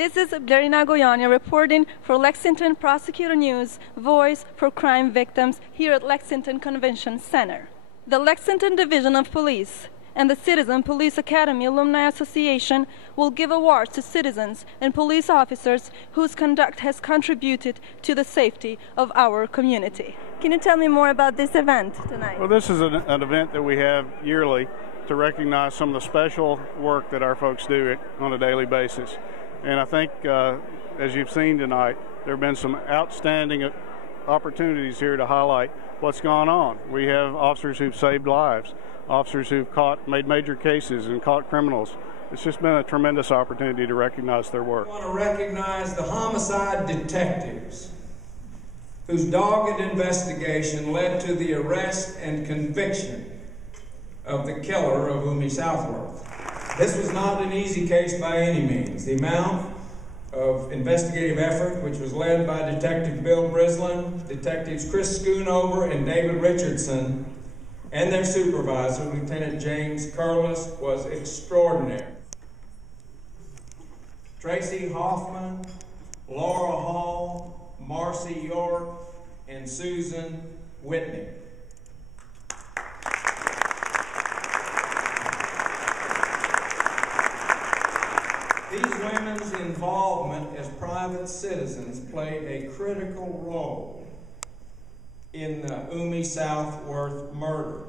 This is Blerina Goyania reporting for Lexington Prosecutor News, Voice for Crime Victims here at Lexington Convention Center. The Lexington Division of Police and the Citizen Police Academy Alumni Association will give awards to citizens and police officers whose conduct has contributed to the safety of our community. Can you tell me more about this event tonight? Well, this is an event that we have yearly to recognize some of the special work that our folks do on a daily basis. And I think, as you've seen tonight, there have been some outstanding opportunities here to highlight what's gone on. We have officers who've saved lives, officers who've made major cases and caught criminals. It's just been a tremendous opportunity to recognize their work. I want to recognize the homicide detectives whose dogged investigation led to the arrest and conviction of the killer of Umi Southworth. This was not an easy case by any means. The amount of investigative effort, which was led by Detective Bill Brislin, Detectives Chris Schoonover and David Richardson, and their supervisor, Lieutenant James Curlis, was extraordinary. Tracy Hoffman, Laura Hall, Marcy York, and Susan Whitney. These women's involvement as private citizens played a critical role in the Umi Southworth murder.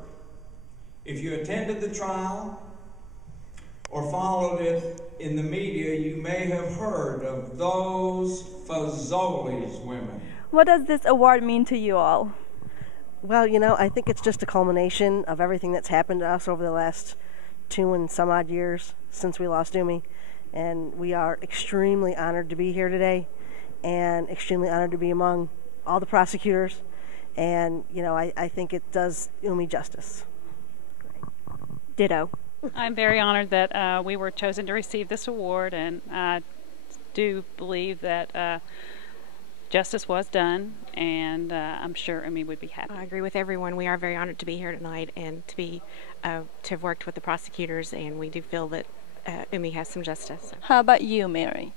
If you attended the trial or followed it in the media, you may have heard of those Fazoli's women. What does this award mean to you all? Well, I think it's just a culmination of everything that's happened to us over the last 2 and some odd years since we lost Umi. And we are extremely honored to be here today and extremely honored to be among all the prosecutors. And, I think it does Umi justice. Ditto. I'm very honored that we were chosen to receive this award, and I do believe that justice was done, and I'm sure Umi would be happy. I agree with everyone. We are very honored to be here tonight and to have worked with the prosecutors, and we do feel that Umi has some justice. How about you, Mary?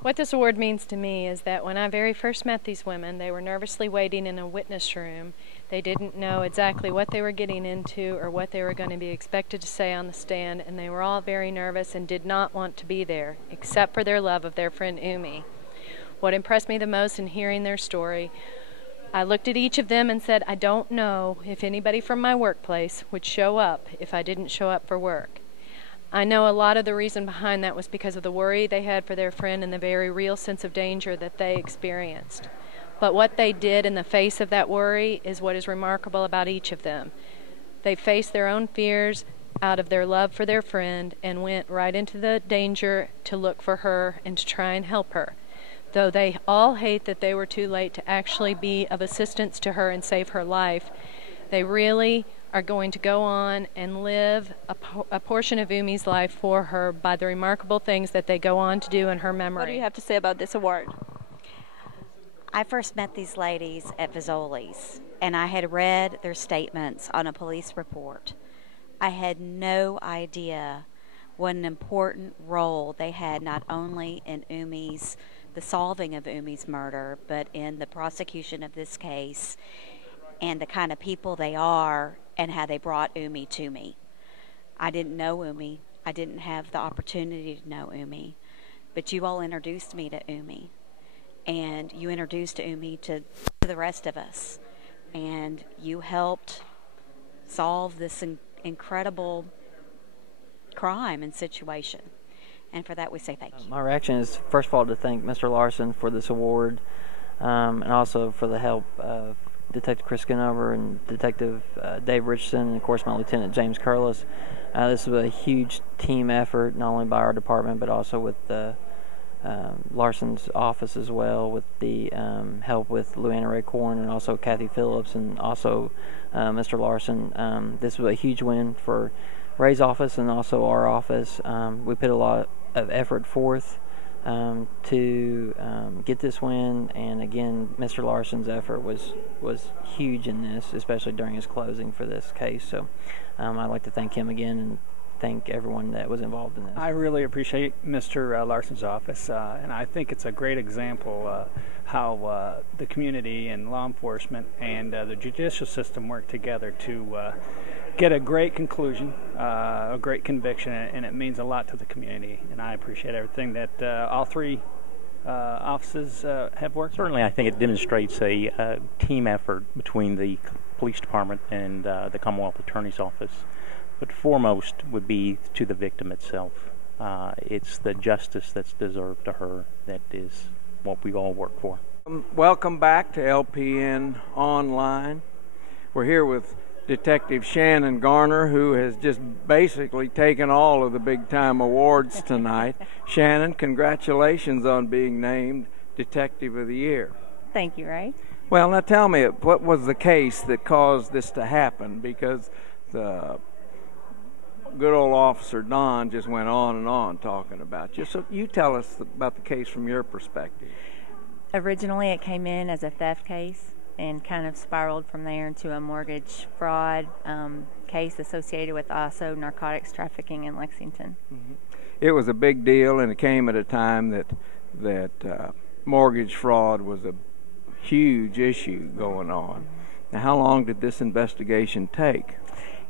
What this award means to me is that when I very first met these women, they were nervously waiting in a witness room. They didn't know exactly what they were getting into or what they were going to be expected to say on the stand, and they were all very nervous and did not want to be there, except for their love of their friend Umi. What impressed me the most in hearing their story, I looked at each of them and said, I don't know if anybody from my workplace would show up if I didn't show up for work. I know a lot of the reason behind that was because of the worry they had for their friend and the very real sense of danger that they experienced. But what they did in the face of that worry is what is remarkable about each of them. They faced their own fears out of their love for their friend and went right into the danger to look for her and to try and help her. Though they all hate that they were too late to actually be of assistance to her and save her life, they really are going to go on and live a portion of Umi's life for her by the remarkable things that they go on to do in her memory. What do you have to say about this award? I first met these ladies at Fazoli's, and I had read their statements on a police report. I had no idea what an important role they had not only in the solving of Umi's murder, but in the prosecution of this case and the kind of people they are and how they brought Umi to me. I didn't know Umi. I didn't have the opportunity to know Umi. But you all introduced me to Umi. And you introduced Umi to the rest of us. And you helped solve this incredible crime and situation. And for that we say thank you. My reaction is, first of all, to thank Mr. Larson for this award, and also for the help of Detective Chris Schoonover and Detective Dave Richardson, and of course my Lieutenant James Curlis. This was a huge team effort, not only by our department but also with Larson's office as well, with the help with Luanna Ray Corn and also Kathy Phillips and also Mr. Larson. This was a huge win for Ray's office and also our office. We put a lot of effort forth to get this win, and again, Mr. Larson's effort was huge in this, especially during his closing for this case. So I'd like to thank him again, and thank everyone that was involved in this. I really appreciate Mr. Larson's office, and I think it's a great example how the community and law enforcement and the judicial system work together to get a great conclusion, a great conviction, and it means a lot to the community. And I appreciate everything that all three offices have worked. Certainly, I think it demonstrates a team effort between the police department and the Commonwealth Attorney's Office. But foremost would be to the victim itself. It's the justice that's deserved to her that is what we all work for. Welcome back to LPN Online. We're here with Detective Shannon Garner, who has just basically taken all of the big-time awards tonight. Shannon, congratulations on being named Detective of the Year. Thank you, Ray. Well, now tell me, what was the case that caused this to happen? Because the good old Officer Don just went on and on talking about you. So you tell us about the case from your perspective. Originally, it came in as a theft case and kind of spiraled from there into a mortgage fraud case associated with also narcotics trafficking in Lexington. Mm-hmm. It was a big deal, and it came at a time that mortgage fraud was a huge issue going on. Now, how long did this investigation take?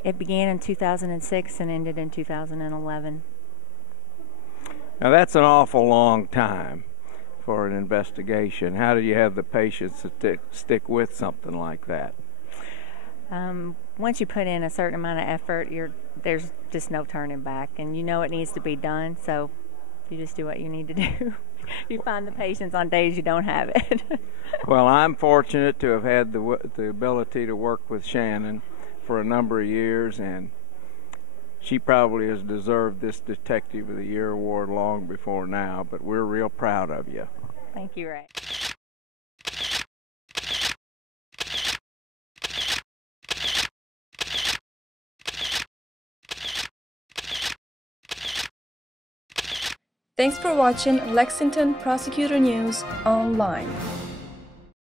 It began in 2006 and ended in 2011. Now, that's an awful long time for an investigation. How do you have the patience to stick with something like that? Once you put in a certain amount of effort, there's just no turning back, and you know it needs to be done, so you just do what you need to do. You find the patience on days you don't have it. Well, I'm fortunate to have had the ability to work with Shannon for a number of years, and she probably has deserved this Detective of the Year award long before now, but we're real proud of you. Thank you, Ray. Thanks for watching Lexington Prosecutor News Online.